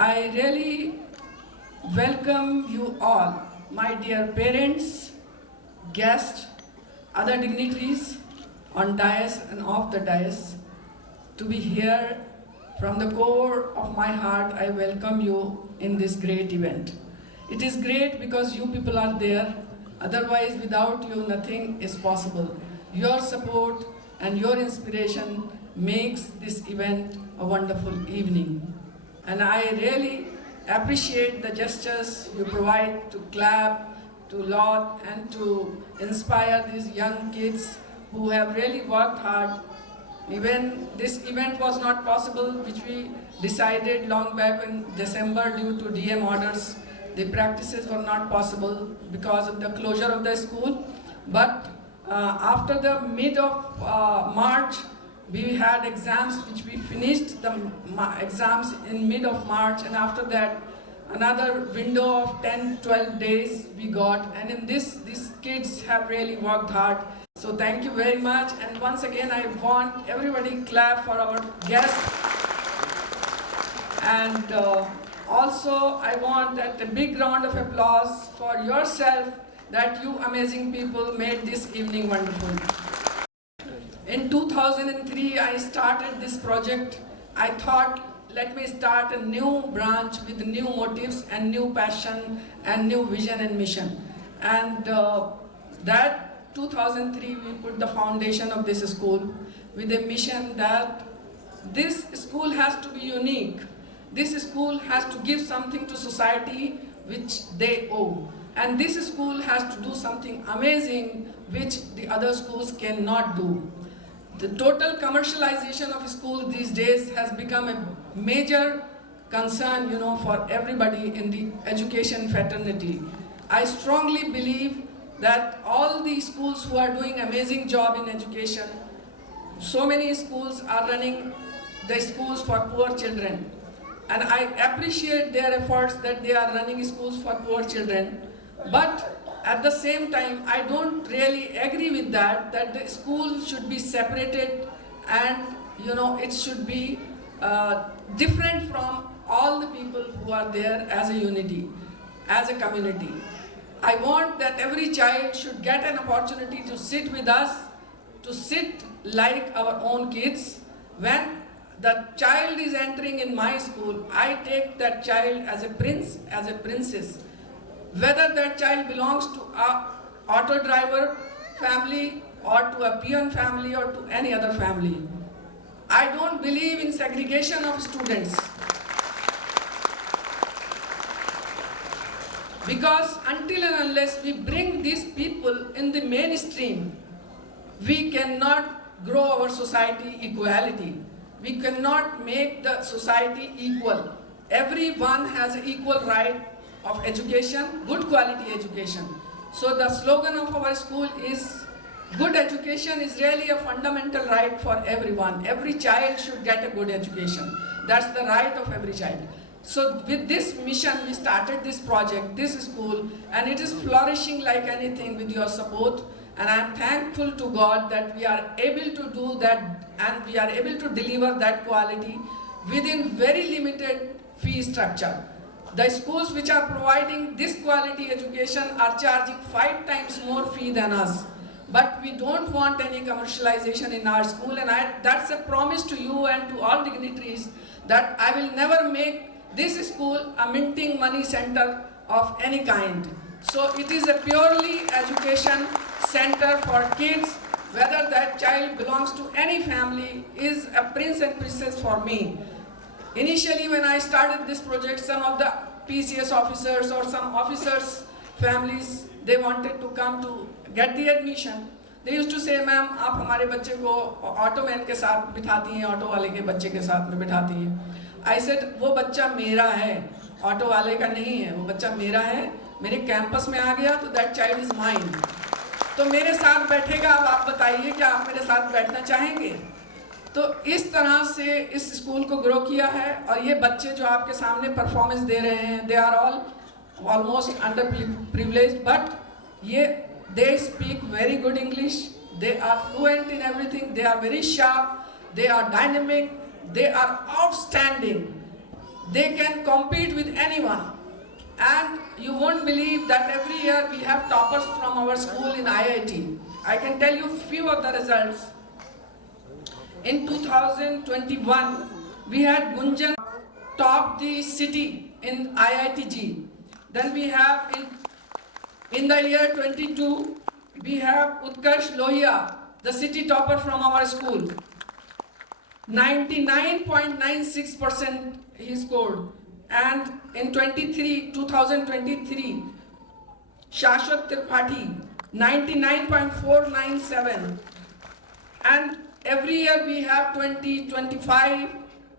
I really welcome you all, my dear parents, guests, other dignitaries on dais and off the dais, to be here. From the core of my heart, I welcome you in this great event. It is great because you people are there. Otherwise, without you, nothing is possible. Your support and your inspiration makes this event a wonderful evening. And I really appreciate the gestures you provide to clap, to laud, and to inspire these young kids who have really worked hard. Even this event was not possible, which we decided long back in December due to DM orders. The practices were not possible because of the closure of the school. But after the mid of March, we had exams which we finished the exams in mid of March, and after that another window of 10-12 days we got, and in this these kids have really worked hard. So thank you very much, and once again I want everybody clap for our guest. And also I want a big round of applause for yourself, that you amazing people made this evening wonderful. In 2003 I started this project. I thought, let me start a new branch with new motives and new passion and new vision and mission. And that 2003 we put the foundation of this school with a mission that this school has to be unique. This school has to give something to society which they owe. And this school has to do something amazing which the other schools cannot do. The total commercialization of schools these days has become a major concern, for everybody in the education fraternity. I strongly believe that all the schools who are doing amazing job in education, so many schools are running the schools for poor children. And I appreciate their efforts that they are running schools for poor children. But at the same time, I don't really agree with that the school should be separated and it should be different from all the people who are there as a unity, as a community. I want that every child should get an opportunity to sit with us, to sit like our own kids. When the child is entering in my school, I take that child as a prince, as a princess. Whether that child belongs to a auto driver family or to a peon family or to any other family. I don't believe in segregation of students. Because until and unless we bring these people in the mainstream, we cannot grow our society equality. We cannot make the society equal. Everyone has an equal right of education, good quality education. So the slogan of our school is, good education is really a fundamental right for everyone. Every child should get a good education. That's the right of every child. So with this mission, we started this project, this school, and it is flourishing like anything with your support. And I am thankful to God that we are able to do that and we are able to deliver that quality within very limited fee structure. The schools which are providing this quality education are charging 5 times more fee than us. But we don't want any commercialization in our school, and that's a promise to you and to all dignitaries that I will never make this school a minting money center of any kind. So it is a purely education center for kids. Whether that child belongs to any family is a prince and princess for me. Initially, when I started this project, some of the PCS officers or some officers' families, they wanted to come to get the admission. They used to say, ma'am, आप हमारे बच्चे को auto man के साथ बिठाती हैं, auto वाले के बच्चे के साथ में बिठाती हैं. I said, वो बच्चा मेरा है, ऑटो वाले का नहीं है, वो बच्चा मेरा है, मेरे कैंपस में आ गया तो that child is mine. तो मेरे साथ बैठेगा. अब आप बताइए क्या आप मेरे साथ बैठना चाहेंगे? तो इस तरह से इस स्कूल को ग्रो किया है. और ये बच्चे जो आपके सामने परफॉर्मेंस दे रहे हैं, they are all almost underprivileged, but they speak very good English. They are fluent in everything. They are very sharp. They are dynamic. They are outstanding. they can compete with anyone. And you won't believe that every year we have toppers from our school in IIT. I can tell you few of the results. In 2021, we had Gunjan top the city in IITG. Then we have in the year 22, we have Utkarsh Lohia, the city topper from our school. 99.96% he scored. And in 2023, Shashwat Tripathi, 99.497. And every year we have 20, 25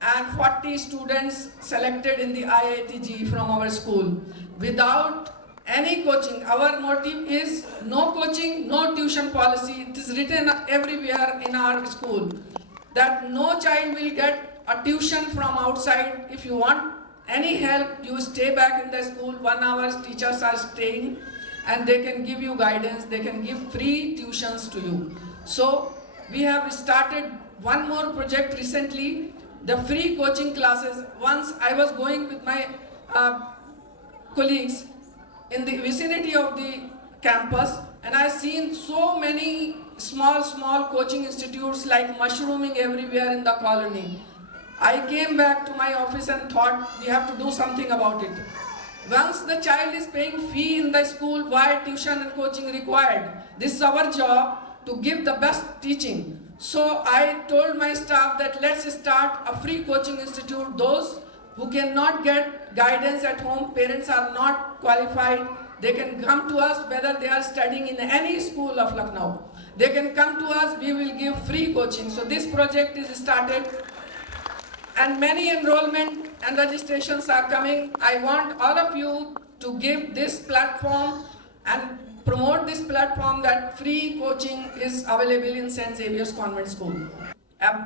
and 40 students selected in the IITG from our school without any coaching. Our motive is no coaching, no tuition policy. It is written everywhere in our school that no child will get a tuition from outside. If you want any help, you stay back in the school. 1 hour teachers are staying and they can give you guidance. They can give free tuitions to you. So we have started one more project recently, the free coaching classes. Once I was going with my colleagues in the vicinity of the campus, and I seen so many small coaching institutes like mushrooming everywhere in the colony. I came back to my office and thought we have to do something about it. Once the child is paying fee in the school, why tuition and coaching required? This is our job to give the best teaching. So I told my staff that let's start a free coaching institute. Those who cannot get guidance at home, parents are not qualified, they can come to us whether they are studying in any school of Lucknow. They can come to us, we will give free coaching. So this project is started and many enrollment and registrations are coming. I want all of you to give this platform and promote this platform that free coaching is available in St. Xavier's Convent School.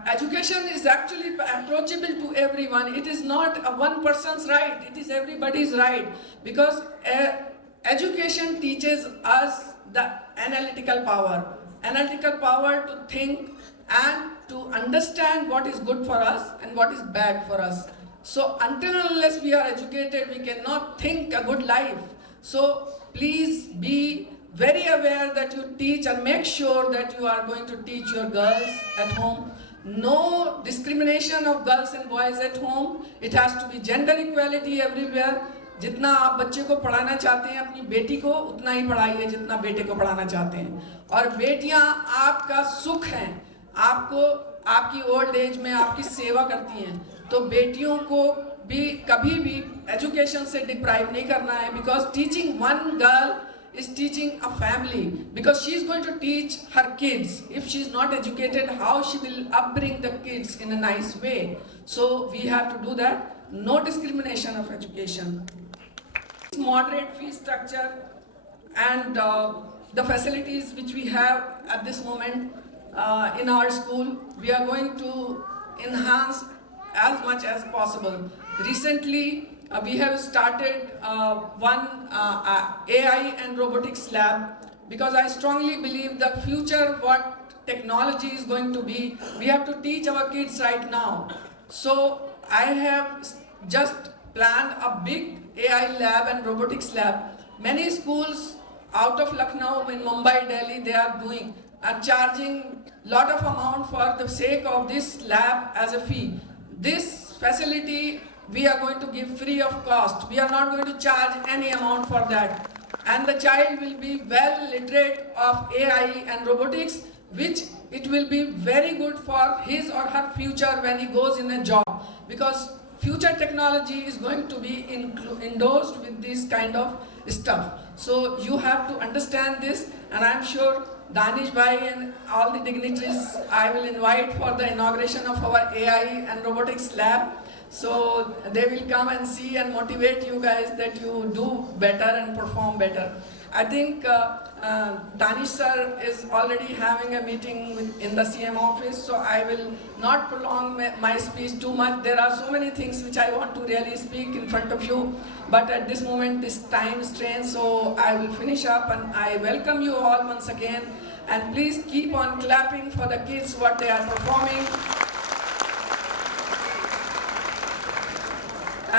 Education is actually approachable to everyone. It is not a one person's right, it is everybody's right, because education teaches us the analytical power to think and to understand what is good for us and what is bad for us. So until and unless we are educated, we cannot think a good life. So please be very aware that you teach and make sure that you are going to teach your girls at home. No discrimination of girls and boys at home. It has to be gender equality everywhere. जितना आप बच्चे को पढ़ाना चाहते हैं अपनी बेटी को, उतना ही पढ़ाइए जितना बेटे को पढ़ाना चाहते हैं. और बेटियां आपका सुख हैं, आपको आपकी ओल्ड एज में आपकी सेवा करती हैं. तो बेटियों को भी कभी भी एजुकेशन से डिप्राइव नहीं करना है, because teaching one girl is teaching a family, because she is going to teach her kids. If she is not educated, how she will upbring the kids in a nice way? So we have to do that. No discrimination of education. Moderate fee structure and the facilities which we have at this moment in our school, we are going to enhance as much as possible. Recently, we have started one AI and robotics lab, because I strongly believe the future what technology is going to be, we have to teach our kids right now. So I have just planned a big AI lab and robotics lab. Many schools out of Lucknow, in Mumbai, Delhi, they are charging lot of amount for the sake of this lab as a fee. This facility we are going to give free of cost. We are not going to charge any amount for that. And the child will be well literate of AI and robotics, which it will be very good for his or her future when he goes in a job. Because future technology is going to be endorsed with this kind of stuff. So you have to understand this, and I'm sure Danish Bhai and all the dignitaries I will invite for the inauguration of our AI and robotics lab. So they will come and see and motivate you guys that you do better and perform better. I think Danish sir is already having a meeting in the CM office, so I will not prolong my speech too much. There are so many things which I want to really speak in front of you, but at this moment this time strains, so I will finish up, and I welcome you all once again, and please keep on clapping for the kids what they are performing.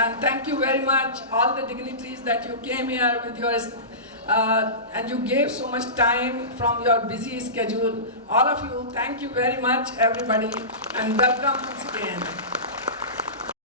And thank you very much, all the dignitaries that you came here with your, and you gave so much time from your busy schedule. All of you, thank you very much, everybody, and welcome once again.